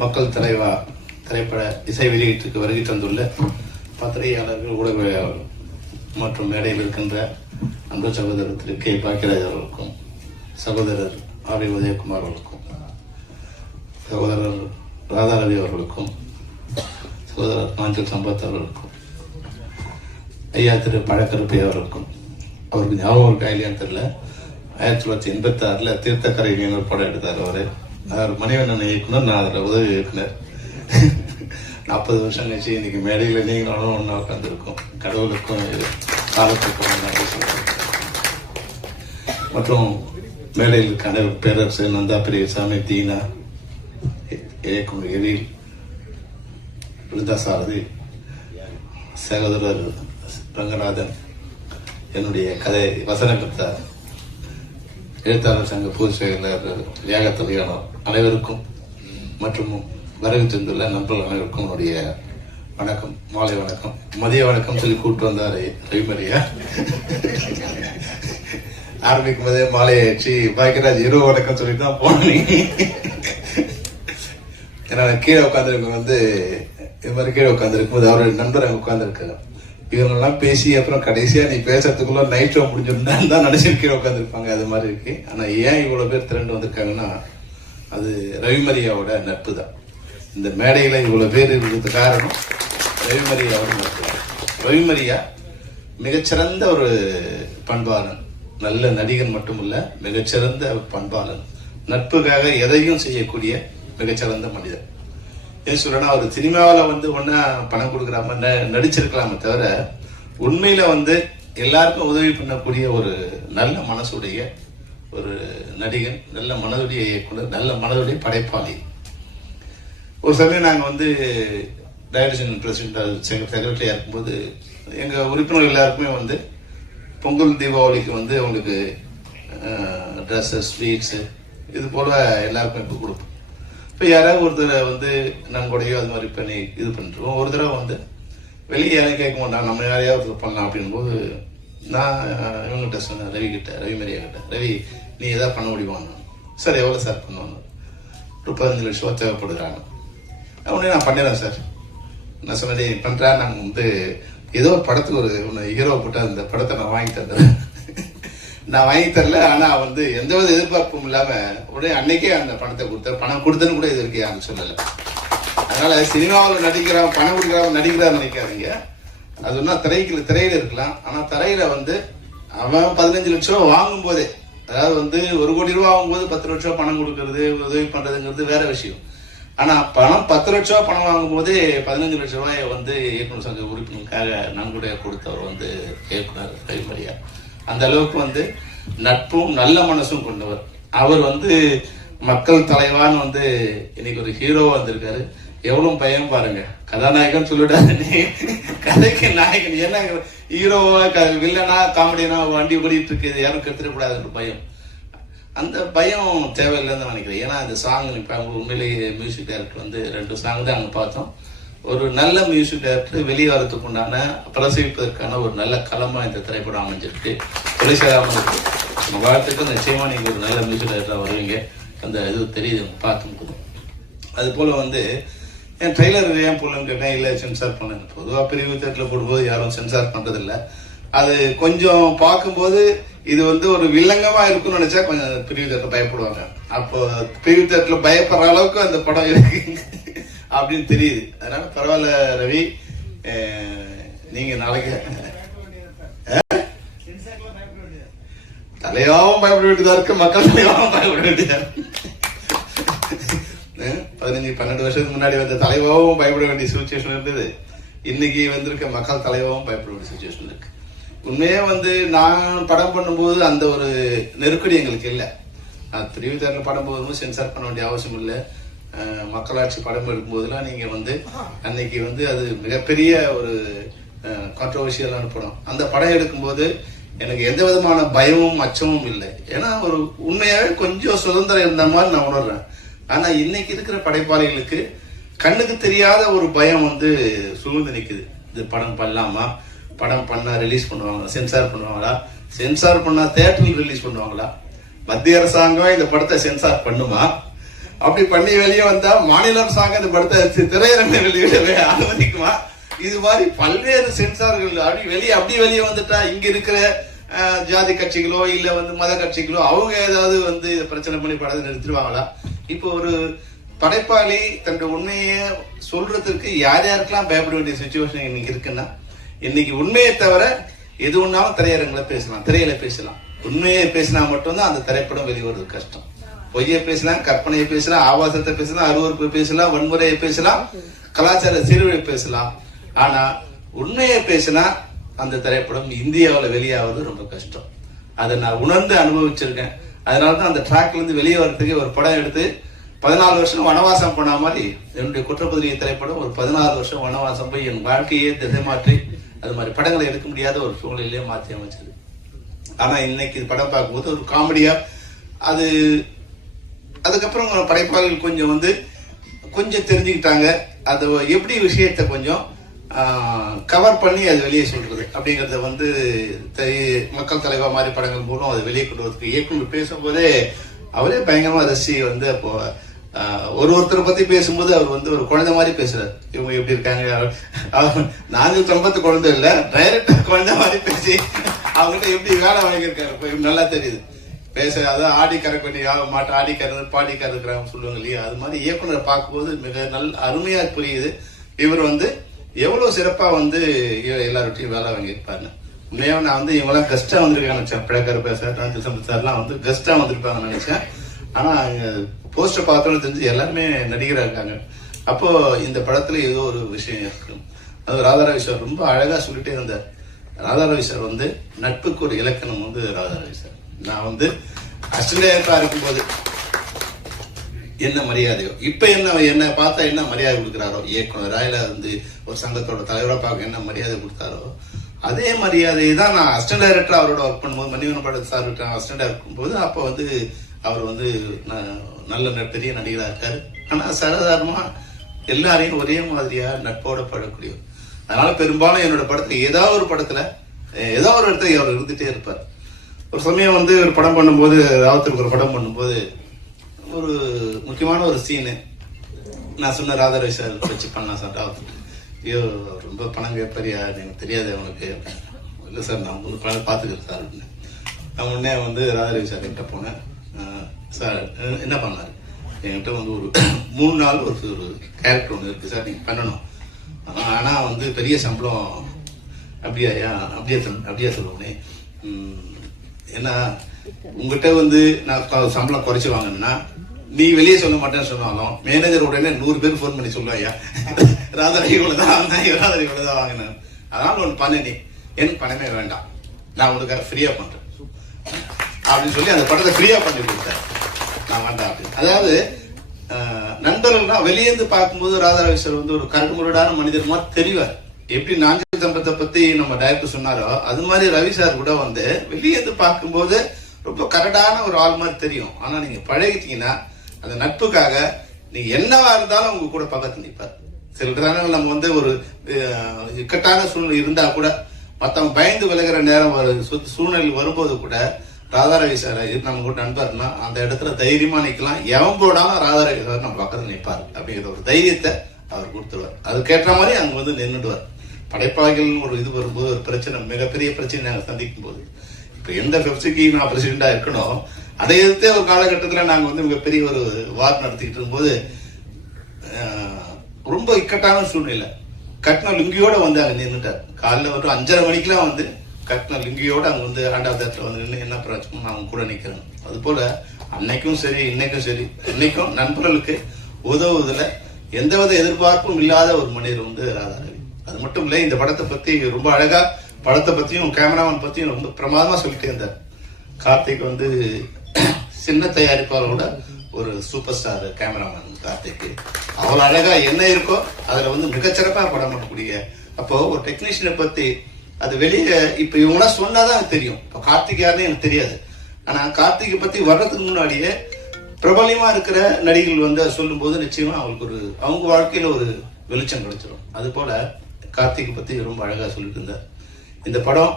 மக்கள் தலைவா திரைப்பட இசை வெளியீட்டுக்கு வருகை தந்துள்ள பத்திரிகையாளர்கள், ஊடகவியலாளர்கள் மற்றும் மேடையில் இருக்கின்ற அன்பு சகோதரர் திரு கே பாக்கியராஜ் அவர்களுக்கும், சகோதரர் ஆர் உதயகுமார் அவர்களுக்கும், சகோதரர் ராதாரவி அவர்களுக்கும், சகோதரர் மாஞ்சல் சம்பத் அவர்களுக்கும், ஐயா திரு பழக்கருப்பை அவர்களுக்கும், அவருக்கு ஞாபகம் கையிலையான்னு தெரியல, 1986 தீர்த்தக்கரை மீனவர் படம் எடுத்தார். அவர் மணிவண்ணன் இயக்குனர், நான் அதில் உதவி இயக்குனர். 40 வருஷம் கழிச்சு இன்னைக்கு மேடையில் நீங்களும் ஒன்றா உட்காந்துருக்கோம். கடவுளுக்கும் காலத்துக்கும் மற்றும் மேடையில் இருக்கான பேரரசு, நந்தா பெரியசாமி, தீனா, இயக்குனர் எழில், விருதாசாரதி, சகோதரர் ரங்கநாதன், என்னுடைய கதை வசனகர்த்தா, எழுத்தாளர் சங்க பொதுச் செயலாளர் தியாகத்தொழியாளர் அனைவருக்கும் மற்றும் வரவு தந்துள்ள நண்பர்கள் அனைவருக்கும் என்னுடைய வணக்கம், மாலை வணக்கம், மதிய வணக்கம் சொல்லி கூப்பிட்டு வந்தாரு ரவிமரியா. ஆரம்பிக்கும் போதே மாலையை ஆச்சு பாக்கியராஜ் இரவு வணக்கம் சொல்லிட்டு தான் போனேன். ஏன்னா கீழே உட்காந்துருக்க இது மாதிரி கீழே உட்காந்துருக்கும் போது அவருடைய நண்பர் அங்கே உட்காந்துருக்காங்க. இவங்கெல்லாம் பேசி அப்புறம் கடைசியா நீ பேசுறதுக்குள்ள நைட் ஷோ முடிஞ்சிருந்தான்னு தான் நினைச்சு கீழே உட்காந்துருப்பாங்க. அது மாதிரி இருக்கு. ஆனா ஏன் இவ்வளவு பேர் திரண்டு வந்திருக்காங்கன்னா அது ரவிமரியாவோட நட்பு தான். இந்த மேடையில இவ்வளவு பேர் இருக்கிறது காரணம் ரவிமரியாவோட நட்பு தான். ரவிமரியா மிகச்சிறந்த ஒரு பண்பாளன், நல்ல நடிகன் மட்டுமல்ல, மிகச்சிறந்த பண்பாளன், நட்புக்காக எதையும் செய்யக்கூடிய மிகச்சிறந்த மனிதன். ஏன் சொல்றேன்னா, அவர் சினிமாவில் ஒன்னா பணம் கொடுக்குறாம நடிச்சிருக்கலாமே தவிர உண்மையில எல்லாருக்கும் உதவி பண்ணக்கூடிய ஒரு நல்ல மனசுடைய ஒரு நடிகன், நல்ல மனதுடைய இயக்குனர், நல்ல மனதுடைய படைப்பாளி. ஒரு சமயம் நாங்கள் டைரக்ஷன் பிரசிடென்ட் செக்ரட்டரியா இருக்கும்போது எங்க உறுப்பினர் எல்லாருக்குமே பொங்கல் தீபாவளிக்கு அவங்களுக்கு ட்ரெஸ்ஸஸ், ஸ்வீட்ஸ் இது போல எல்லாருக்கும் இப்போ கொடுப்போம். இப்போ யாராவது ஒருத்தர் நம்மளுடையோ அது மாதிரி பண்ணி இது பண்ணிருவோம். ஒரு தடவை வெளியே யாரையும் கேட்க மாட்டாங்க, நம்ம யாரையாவது பண்ணலாம் அப்படின் போது நான் இவங்ககிட்ட சொன்னேன், ரவிமரியா கிட்ட, ரவி நீ எதாவது பண்ண முடியுமான்னு. சார் எவ்வளோ சார் பண்ணுவாங்க? ஒரு 15 லட்சம் ரூபா தேவைப்படுறாங்க. உடனே நான் பண்ணிடுறேன் சார். நான் சொன்னேன் பண்றேன், நாங்கள் ஏதோ ஒரு படத்துக்கு ஒரு ஹீரோ போட்டு அந்த படத்தை நான் வாங்கி தந்துடுறேன். நான் வாங்கி தரல, ஆனா எந்த வித எதிர்பார்ப்பும் இல்லாம உடனே அன்னைக்கே அந்த பணத்தை கொடுத்தாரு. பணம் கொடுத்தன்னு கூட இது வரைக்கும் யாரும் சொல்லல. அதனால சினிமாவில் நடிக்கிறான், பணம் கொடுக்குறான், நடிக்கிறான்னு நினைக்காதீங்க. அது திரையில இருக்கலாம். ஆனா திரையில அவன் 15 லட்சம் ரூபா வாங்கும் போதே, அதாவது 1 கோடி ரூபா வாங்கும்போது 10 லட்சம் ரூபா பணம் கொடுக்கறது, உதவி பண்றதுங்கிறது வேற விஷயம். ஆனா பணம் 10 லட்சம் ரூபா பணம் வாங்கும் போதே 15 லட்சம் ரூபாய் இயக்குனர் சங்க உறுப்பினருக்காக நன்கொடைய கொடுத்தவர் இயக்குனர் ரவிமரியா. அந்த அளவுக்கு நட்பும் நல்ல மனசும் கொண்டவர். அவர் மக்கள் தலைவான்னு இன்னைக்கு ஒரு ஹீரோ வந்திருக்காரு. எவ்வளவு பயம் பாருங்க, கதாநாயகன் சொல்லிட்டாரு, கதைக்கு நாயகன். என்ன ஹீரோவா வில்லனா காமெடினா வண்டி ஓடிட்டு இருக்கு, யாரும் கெடுத்துடக்கூடாதுன்ற பயம். அந்த பயம் தேவையில்லைன்னு நினைக்கிறேன். ஏன்னா அந்த சாங் இப்ப உண்மையிலேயே மியூசிக் டைரக்டர் 2 சாங் தான் அங்க பார்த்தோம். ஒரு நல்ல மியூசிக் டைரக்டர் வெளியே வரதுக்கு உண்டான பிரசவிப்பதற்கான ஒரு நல்ல களமா இந்த திரைப்படம் அமைஞ்சிருக்கு. தொழிற்சாலாமல் இருக்கு. வாழ்த்துக்கு நிச்சயமா நீங்க ஒரு நல்ல மியூசிக் டைரக்டரா வருவீங்க. அந்த இது தெரியுது பார்க்கும்போது. அது போல என் ட்ரெய்லர் ஏன் போடலன்னு கேட்டேன். இல்லை சென்சார் பண்ணேன். பொதுவாக பிரிவு தேட்டரில் போடும்போது யாரும் சென்சார் பண்றதில்லை. அது கொஞ்சம் பார்க்கும்போது இது ஒரு வில்லங்கமா இருக்குன்னு நினைச்சா கொஞ்சம் பிரிவு தேட்டர் பயப்படுவாங்க. அப்போ பிரிவு தேட்டரில் பயப்படுற அளவுக்கு அந்த படம் இருக்கு அப்படின்னு தெரியுது. அதனால பரவாயில்ல ரவி, நீங்க நாளைக்கு தலையாவும் பயப்பட வேண்டியதா இருக்கு, மக்கள் தலையாவும் பயப்பட வேண்டியதா இருக்கு. 15-12 வருஷத்துக்கு முன்னாடி தலைவாவும் பயப்பட வேண்டிய சிச்சுவேஷன் இருந்தது. இன்னைக்கு வந்திருக்க மக்கள் தலைவாவும் பயப்பட வேண்டிய சிச்சுவேஷன் இருக்கு. உண்மையே நான் படம் பண்ணும்போது அந்த ஒரு நெருக்கடி எங்களுக்கு இல்லை. நான் பிரிவு தேர்தல் படம் போதும் சென்சார் பண்ண வேண்டிய அவசியம் இல்லை. மக்களாட்சி படம் எடுக்கும்போதெல்லாம் நீங்க அன்னைக்கு அது மிகப்பெரிய ஒரு கான்ட்ரோவர்சியலான படம். அந்த படம் எடுக்கும்போது எனக்கு எந்த விதமான பயமும் அச்சமும் இல்லை. ஏன்னா ஒரு உண்மையாவே கொஞ்சம் சுதந்திரம் இருந்த மாதிரி நான் உணர்றேன். ஆனா இன்னைக்கு இருக்கிற படைப்பாளிகளுக்கு கண்ணுக்கு தெரியாத ஒரு பயம் சூழ்ந்து நிக்குது. இது படம் பண்ணலாமா, படம் பண்ணா ரிலீஸ் பண்ணுவாங்க, சென்சார் பண்ணுவாங்களா, சென்சார் பண்ணா தியேட்டரில் ரிலீஸ் பண்ணுவாங்களா? மத்திய அரசாங்கம் இந்த படத்தை சென்சார் பண்ணுமா? அப்படி பண்ணி வெளியே வந்தா மாநில அரசாங்கம் இந்த படத்தை திரையரங்க வெளியிடவே அனுமதிக்குமா? இது மாதிரி பல்வேறு சென்சார்கள் அப்படி வெளியே வந்துட்டா இங்க இருக்கிற ஜாதி கட்சிகளோ இல்ல மத கட்சிகளோ அவங்க ஏதாவது பிரச்சனை பண்ணி படத்தை நிறுத்திடுவாங்களா? இப்போ ஒரு படைப்பாளி தன்னுடைய உண்மையை சொல்றதுக்கு யார் யாருக்கெல்லாம் பயப்பட வேண்டிய சுச்சுவேஷன் இன்னைக்கு இருக்குன்னா, இன்னைக்கு உண்மையை தவிர எது ஒன்னாலும் திரையரங்களை பேசலாம், திரையில பேசலாம். உண்மையை பேசினா மட்டும்தான் அந்த திரைப்படம் வெளிவருவது கஷ்டம். பொய்யை பேசலாம், கற்பனையை பேசலாம், ஆபாசத்தை பேசலாம், அருவறுப்பை பேசலாம், வன்முறையை பேசலாம், கலாச்சார சீர்குலை பேசலாம். ஆனா உண்மையை பேசினா அந்த திரைப்படம் இந்தியாவில் வெளியாவது ரொம்ப கஷ்டம். அதை நான் உணர்ந்து அனுபவிச்சிருக்கேன். அதனாலதான் அந்த ட்ராக்ல இருந்து வெளியே வரதுக்கு ஒரு படம் எடுத்து 14 வருஷம் வனவாசம் போன மாதிரி என்னுடைய குற்றப்பதிரிகை திரைப்படம் ஒரு 14 வருஷம் வனவாசம் போய் என் வாழ்க்கையே திசை மாற்றி அது மாதிரி படங்களை எடுக்க முடியாத ஒரு சூழ்நிலையிலேயே மாற்றி அமைச்சது. ஆனா இன்னைக்கு படம் பார்க்கும்போது ஒரு காமெடியா அது அதுக்கப்புறம் படைப்பாளர்கள் கொஞ்சம் தெரிஞ்சுக்கிட்டாங்க. அது எப்படி விஷயத்தை கொஞ்சம் கவர் பண்ணி அது வெளியே சொல்றது அப்படிங்கறத மக்கள் தலைவர் மாதிரி படங்கள் மூலம் அதை வெளியே கொண்டு வரதுக்கு இயக்குனர் பேசும்போதே அவரே பயங்கரமா ரசி அப்போ ஒருத்தரை பத்தி பேசும்போது அவர் ஒரு குழந்தை மாதிரி பேசுறாரு. இவங்க எப்படி இருக்காங்க, 490 குழந்தை இல்ல, டைரக்டர் குழந்தை மாதிரி பேசி அவங்ககிட்ட எப்படி வேலை வாங்கியிருக்காரு நல்லா தெரியுது. பேச அதான் ஆடி கறக்கணி மாட்டை ஆடி கறந்து பாடி கறக்குறாங்க சொல்லுவாங்க இல்லையா, அது மாதிரி இயக்குனரை பார்க்கும்போது மிக அருமையா புரியுது. இவர் எவ்வளவு சிறப்பா எல்லார்ட்டையும் வேலை வாங்கியிருப்பாரு. உண்மையா நான் இவங்கெல்லாம் கெஸ்டா வந்திருக்காங்க நினைச்சேன். பிழைக்கார பேச சார்லாம் கெஸ்டா வந்திருப்பாங்க நினைச்சேன். ஆனா போஸ்டர் பார்த்தோன்னு தெரிஞ்சு எல்லாருமே நடிகரா இருக்காங்க. அப்போ இந்த படத்துல ஏதோ ஒரு விஷயம் இருக்கு. அது ராதாரவி சார் ரொம்ப அழகா சொல்லிட்டே இருந்தார். ராதாரவி சார் நட்புக்கு ஒரு இலக்கணம் ராதாரவி சார். நான் அசிஸ்டன்டா இருக்கும்போது என்ன மரியாதையோ இப்ப என்ன பார்த்தா என்ன மரியாதை கொடுக்கிறாரோ, இயக்குனரா இல்ல ஒரு சங்கத்தோட தலைவரா பார்க்க என்ன மரியாதை கொடுத்தாரோ அதே மரியாதையை தான் நான் அசிஸ்டன்ட் டைரக்டர் அவரோட ஒர்க் பண்ணும்போது மணிவன் பட சார் அசிஸ்டன்டா இருக்கும்போது அப்போ அவர் நல்ல பெரிய நடிகரா இருக்காரு. ஆனா சாதாரணமா எல்லாரையும் ஒரே மாதிரியா நட்போட படக்கூடியவர். அதனால பெரும்பாலும் என்னோட படத்துல ஏதாவது ஒரு இடத்துல அவர் இருந்துட்டே இருப்பார். ஒரு சமயம் ஒரு படம் பண்ணும்போது ராவத்திற்கு ஒரு படம் பண்ணும்போது ஒரு முக்கியமான ஒரு சீனு நான் சொன்ன ராதாரவி சார் வச்சு பண்ணலாம் சார். ராவத்துக்கு ஐயோ ரொம்ப பணம் கேட்பாரியா, எனக்கு தெரியாது அவனுக்கு. இல்லை சார் நான் பணம் பார்த்துக்கிறேன் சார் அப்படின்னு நான் உடனே ராதாரவி சார் கிட்ட போனேன். சார் என்ன பண்ணாரு என்கிட்ட ஒரு 3 நாள் ஒரு கேரக்டர் ஒன்று இருக்கு சார், நீங்க பண்ணணும். ஆனா பெரிய சம்பளம். அப்படியா சொல்லுவோனே ஏன்னா உங்ககிட்ட நான் சம்பளம் குறைச்சு வாங்கினா நீ வெளியே சொல்ல மாட்டேன்னு சொன்னாலும் மேனேஜர் உடனே 100 பேர் போன் பண்ணி சொல்லுவாயா ராதாரவி இவ்வளவுதான் வாங்கினேன். அதனால ஒண்ணு பண்ண, நீ எனக்கு பணமே வேண்டாம், நான் உனக்கு ஃப்ரீயா பண்றேன் அப்படின்னு சொல்லி அந்த படத்தை ஃப்ரீயா பண்ணி கொடுத்தேன். நான் வேண்டாம் அப்படின்னு. அதாவது நண்பர்கள்னா வெளியேந்து பார்க்கும்போது ராதாரவி சார் ஒரு கரடு முரடான மனிதர் மாதிரி தெரிவார். எப்படி நாஞ்சில் சம்பத்தை பத்தி நம்ம டைரக்டர் சொன்னாரோ அது மாதிரி ரவி சார் கூட வெளியேந்து பார்க்கும்போது ரொம்ப கரடான ஒரு ஆள் மாதிரி தெரியும். ஆனா நீங்க பழகிட்டீங்கன்னா அந்த நட்புக்காக நீங்க என்னவா இருந்தாலும் உங்க கூட பக்கத்து நிற்பார். சில நேரங்கள் நம்ம ஒரு இக்கட்டான சூழ்நிலை இருந்தா கூட மத்தவங்க பயந்து விலகிற நேரம் சூழ்நிலை வரும்போது கூட ராதாரவி சார் நம்ம கூட நண்பர்னா அந்த இடத்துல தைரியமா நிக்கலாம். எவன் போடாலும் ராதாரவி சார் நம்ம பக்கத்துல நிற்பார் அப்படிங்கிற ஒரு தைரியத்தை அவர் கொடுத்துருவார். அதுக்கேற்ற மாதிரி அங்க நின்றுடுவார். படைப்பாளிகள் ஒரு வரும்போது ஒரு பிரச்சனை, மிகப்பெரிய பிரச்சனை நாங்க சந்திக்கும் போது இப்ப எந்த பெப்சிக்கு நான் பிரசிடண்டா இருக்கணும் அதை எதிர்த்தே ஒரு காலகட்டத்தில் நாங்க மிகப்பெரிய ஒரு வார் நடத்திக்கிட்டு இருக்கும்போது ரொம்ப இக்கட்டான சூழ்நிலை கட்டின லுங்கியோட அங்க நின்றுட்டார். காலைல 5:30 மணிக்கெல்லாம் கட்டின லுங்கியோட அங்க ஆண்டாவதத்துல நின்று என்ன பிரச்சனை நான் அவங்க கூட நிக்கிறேன். அது போல அன்னைக்கும் சரி இன்னைக்கும் சரி இன்னைக்கும் நண்பர்களுக்கு உதவுவதில் எந்தவித எதிர்பார்ப்பும் இல்லாத ஒரு மனிதர் ராதாரவி. அது மட்டும் இல்ல, இந்த படத்தை பத்தி ரொம்ப அழகா படத்தை பத்தியும் கேமராமேன் பத்தியும் ரொம்ப பிரமாதமா சொல்லிட்டே இருந்தார். கார்த்திக் சின்ன தயாரிப்பாளரோட ஒரு சூப்பர் ஸ்டார் கேமராமேன் கார்த்திக். அவ்வளவு அழகா என்ன இருக்கோ அதுல மிகச்சிறப்பா படம் பண்ணக்கூடிய அப்போ ஒரு டெக்னீஷியனை பத்தி அது வெளியே இப்ப இவங்க சொன்னாதான் தெரியும். இப்ப கார்த்திக் யாருன்னு எனக்கு தெரியாது. ஆனா கார்த்திகை பத்தி வர்றதுக்கு முன்னாடியே பிரபலியமா இருக்கிற நடிகர்கள் சொல்லும் போது நிச்சயமா அவங்களுக்கு அவங்க வாழ்க்கையில ஒரு வெளிச்சம் கிடைச்சிடும். அது போல கார்த்திகை பத்தி ரொம்ப அழகா சொல்லிட்டு இருந்தார். இந்த படம்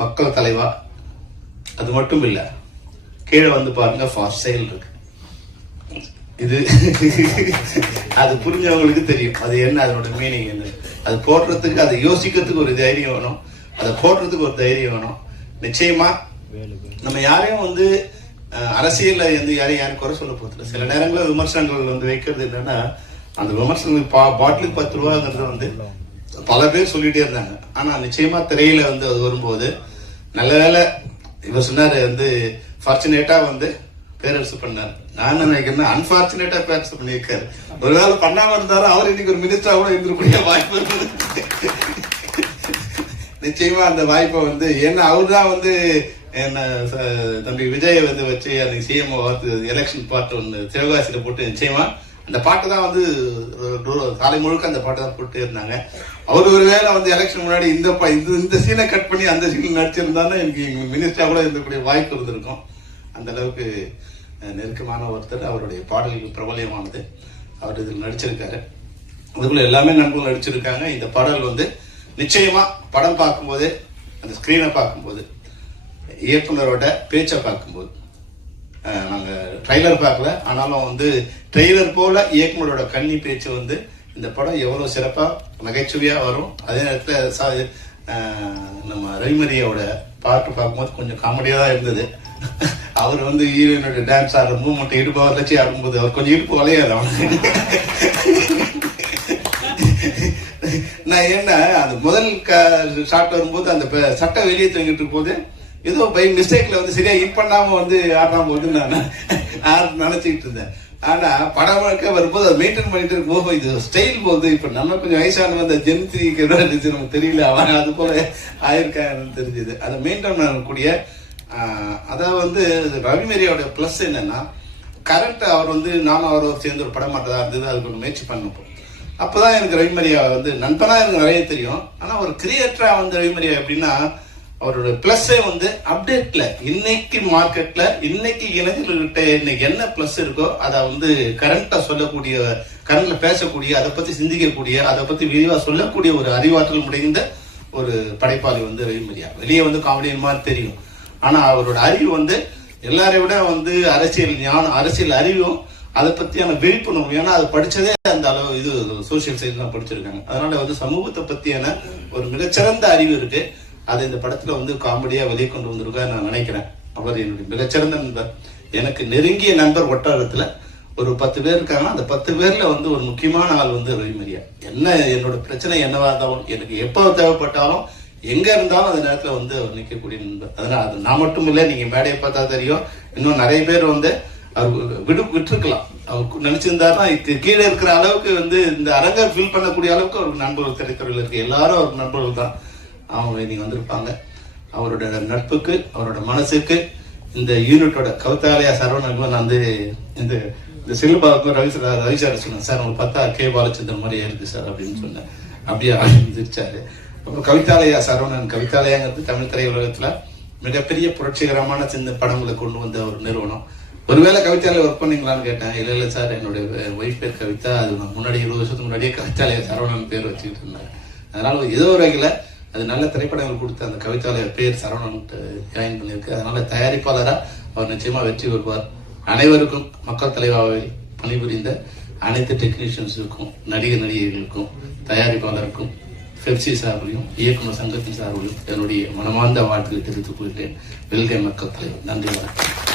மக்கள் தலைவா. அது மட்டும் இல்ல, கீழே வந்து பாருங்க ஃபார் சேல் இருக்கு. இது அது புரிஞ்சவங்களுக்கு தெரியும் அது என்ன, அதனோட மீனிங் என்ன. அது போடுறதுக்கு, அதை யோசிக்கிறதுக்கு ஒரு தைரியம் வேணும், அதை போடுறதுக்கு ஒரு தைரியம் வேணும். நிச்சயமா நம்ம யாரையும் வந்து அரசியல்ல வந்து யாரையும் குறை சொல்ல போறது. சில நேரங்களில் விமர்சனங்கள் வந்து வைக்கிறது என்னன்னா, அந்த விமர்சனங்கள் பாட்டிலுக்கு 10 ரூபாங்கிறது வந்து பல பேர் சொல்லிட்டே இருந்தாங்க. ஆனா நிச்சயமா திரையில வந்து அது வரும்போது நல்ல வேலை இவர் சொன்னாரு வந்து ஃபார்ச்சுனேட்டா வந்து பேரரசு பண்ணாரு. நான் நினைக்கிறேன் அன்பார்ச்சுனேட்டா பேரரசு பண்ணியிருக்காரு. ஒருவேளை பண்ணாம இருந்தாலும் அவர் இன்னைக்கு ஒரு மினிஸ்டரா கூட இருந்திருக்கூடிய வாய்ப்பு இருந்தது. நிச்சயமா அந்த வாய்ப்பை வந்து ஏன்னா அவர் தான் வந்து என்ன தம்பி விஜய் வந்து வச்சு அன்னைக்கு சிஎம் எலெக்ஷன் பாட்டு ஒன்று சிவகாசியில போட்டு நிச்சயமா அந்த பாட்டு தான் வந்து காலை முழுக்க அந்த பாட்டு தான் போட்டு இருந்தாங்க. அவர் ஒரு வேளை வந்து எலெக்ஷன் முன்னாடி இந்த சீனை கட் பண்ணி அந்த சீன் நடிச்சிருந்தாலும் எனக்கு மினிஸ்டரா கூட இருந்தக்கூடிய வாய்ப்பு இருந்திருக்கும். அந்த அளவுக்கு நெருக்கமான ஒருத்தர். அவருடைய பாடல்கள் பிரபலியமானது. அவர் இதில் நடிச்சிருக்காரு. அதுக்குள்ள எல்லாமே நண்பர்கள் நடிச்சிருக்காங்க. இந்த பாடல் வந்து நிச்சயமா படம் பார்க்கும்போது, அந்த ஸ்கிரீனை பார்க்கும்போது, இயக்குனரோட பேச்சை பார்க்கும்போது, நாங்க ட்ரெய்லர் பார்க்கல, ஆனாலும் வந்து ட்ரெய்லர் போல இயக்குனரோட கன்னி பேச்சு வந்து இந்த படம் எவ்வளவு சிறப்பா நகைச்சுவையா வரும். அதே நேரத்தில் நம்ம ரவிமரியோட பாட்டு பார்க்கும்போது கொஞ்சம் காமெடியா தான் இருந்தது. அவர் வந்து ஹீரோயினோட டான்ஸ் ஆடுற மூவ்மெண்ட் இடுப்பா வச்சு ஆடும்போது அவர் கொஞ்சம் இடுப்பு வளையாது அவனுக்கு. நான் என்ன அந்த முதல் ஷாட் வரும்போது அந்த சட்டை வெளியே தூங்கிட்டு இருக்கும் போது ஏதோ பை மிஸ்டேக்ல வந்து சரியா இன் பண்ணாம வந்து ஆடாம போது நான் நினைச்சுக்கிட்டு இருந்தேன். ஆனா படம் முழுக்க வரும்போது அதை மெயின்டைன் பண்ணிட்டு இருக்கும். இது ஸ்டைல் போகுது. இப்ப நம்ம கொஞ்சம் வயசானவங்க அந்த ஜென்திக்கு நமக்கு தெரியல, அவன் அது போல ஆயிருக்கான்னு தெரிஞ்சது. அதை மெயின்டைன் பண்ணக்கூடிய அதாவது வந்து ரவிமரியோட பிளஸ் என்னன்னா, கரெக்ட் அவர் வந்து நானும் அவரோட சேர்ந்து ஒரு படம் மாட்டதா இருந்தது. அதுக்கு ஒரு முயற்சி பண்ணப்போ அப்பதான் எனக்கு ரவிமரியா வந்து நண்பனா எனக்கு நிறைய தெரியும். ஆனா ஒரு கிரியேட்டரா வந்து ரவிமரியா எப்படின்னா, அவரோட பிளஸ்ஸே வந்து அப்டேட்ல இன்னைக்கு மார்க்கெட்ல இன்னைக்கு இளைஞர்கள்கிட்ட இன்னைக்கு என்ன பிளஸ் இருக்கோ அதை வந்து கரண்டா சொல்லக்கூடிய, கரண்ட்ல பேசக்கூடிய, அதை பத்தி சிந்திக்கக்கூடிய, அதை பத்தி விரிவா சொல்லக்கூடிய ஒரு அறிவாற்றல் முடிந்த ஒரு படைப்பாளி வந்து ரவிமரியா. வெளியே வந்து காமெடியன் மாதிரி தெரியும், ஆனா அவரோட அறிவு வந்து எல்லாரையும் விட வந்து அரசியல் ஞானம், அரசியல் அறிவும், அதை பத்தியான விழிப்புணர்வு. ஏன்னா அது படிச்சதே அந்த அளவு இது சோசியல் சயின்ஸ் தான் படிச்சிருக்காங்க. அதனால வந்து சமூகத்தை பத்தியான ஒரு மிகச்சிறந்த அறிவு இருக்கு. அதை இந்த படத்துல வந்து காமெடியா வெளியே கொண்டு வந்திருக்கா நான் நினைக்கிறேன். அவர் என்னுடைய மிகச்சிறந்த நண்பர். எனக்கு நெருங்கிய நண்பர் வட்டாரத்துல ஒரு 10 பேர் இருக்காங்க. அந்த 10 பேர்ல வந்து ஒரு முக்கியமான ஆள் வந்து ரவிமரியா. என்ன என்னோட பிரச்சனை என்னவா இருந்தாலும், எனக்கு எப்போ தேவைப்பட்டாலும், எங்க இருந்தாலும் அந்த நேரத்துல வந்து அவர் நிற்கக்கூடிய நண்பர். அதனால அது நான் மட்டும் இல்லை, நீங்க மேடையை பார்த்தா தெரியும், இன்னும் நிறைய பேர் வந்து அவர் விட்டுருக்கலாம். அவர் நினைச்சிருந்தாருன்னா கீழே இருக்கிற அளவுக்கு வந்து இந்த அரங்கை ஃபீல் பண்ணக்கூடிய அளவுக்கு அவருக்கு நண்பர்கள் திரைத்துறையில் இருக்கு. எல்லாரும் அவர் நண்பர்கள் தான். அவங்க நீங்க வந்திருப்பாங்க. அவரோட நட்புக்கு, அவரோட மனசுக்கு, இந்த யூனிட்டோட கவிதாலயா சரவணனுக்கும் நான் வந்து இந்த சில்பாவுக்கும் ரவி சார் சொன்னேன், சார் உங்களுக்கு பார்த்தா கே பாலச்சந்திரன் மாதிரியே இருக்கு சார் அப்படின்னு சொன்னேன். அப்படியே ஆரம்பிச்சிருச்சாரு. அப்புறம் கவிதாலயா சரவணன், கவிதாலயாங்கிறது தமிழ் திரையுலகத்துல மிகப்பெரிய புரட்சிகரமான சின்ன படங்களை கொண்டு வந்த ஒரு நிறுவனம். ஒருவேளை கவிதாலயா ஒர்க் பண்ணீங்களான்னு கேட்டேன். இல்ல சார், என்னுடைய ஒய்ஃப் பேர் கவிதா, அது நான் முன்னாடி 20 வருஷத்துக்கு முன்னாடியே கவிதாலயா சரவணன் பேர் வச்சுக்கிட்டு இருந்தேன். அதனால ஏதோ ஒரு வகையில அது நல்ல திரைப்படங்கள் கொடுத்து அந்த கவிதாலய பேர் சரவணன் ஜாயின் பண்ணியிருக்கு. அதனால தயாரிப்பாளரா அவர் நிச்சயமா வெற்றி பெறுவார். அனைவருக்கும் மக்கள் தலைவாவை பணிபுரிந்த அனைத்து டெக்னீஷியன்ஸுக்கும், நடிகர் நடிகைகளுக்கும், தயாரிப்பாளருக்கும், பெப்சி சார்பிலையும், இயக்குநர் சங்கத்தின் சார்பிலையும் என்னுடைய மனமார்ந்த வாழ்த்துக்களை தெரிவித்துக் கொள்கிறேன். வெல்கை மக்கள் தலைவர். நன்றி, வணக்கம்.